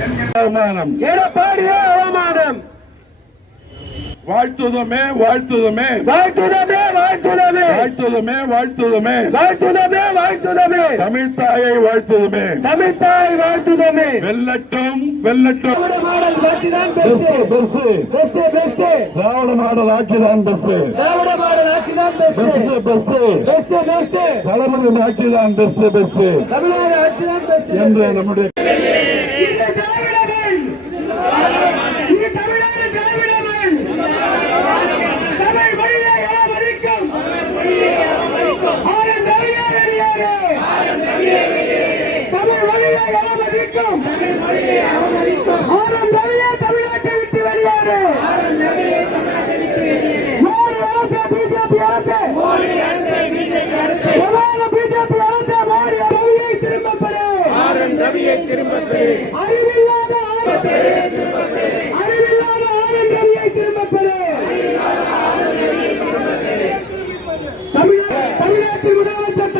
அவமானம். எடப்பாடியே அவமானம். வாழ்த்துதமே வாழ்த்துதமே. வாழ்த்துதமே வாழ்த்துதமே. வாழ்த்துதமே வாழ்த்துதமே. வாழ்த்துதமே வாழ்த்துதமே. தமிழ் தாயை வாழ்த்துதமே. தமிழ்தாய் வாழ்த்துதமே. வெல்லட்டும் வெல்லட்டும். திராவிட மாடல் ஆட்சிதான் best best Dravida model ஆட்சிதான் best best best best Thalapathy ஆட்சிதான் best best Tamil Nadu ஆட்சிதான் பெஸ்ட் என்று நம்முடைய இது திராவிடமன் இது தமிழ்நாடு திராவிடமன் தமிழ் மொழியை எவன் மதிக்கும் ஆரம் ரவியே வெளியேறு தமிழ் மொழியை எவன் ஆரம் ரவியே தமிழ்நாட்டை விட்டு வெளியேறு மோடி அரசு பிஜேபி அரசு பிரதான பிஜேபி அரசு மோடி ரவியை திரும்ப பெறு அறிவில்லாத ஆரம் அறிவில்லாத ஆரம் ரவியை திரும்ப பெறு முதலமைச்சர்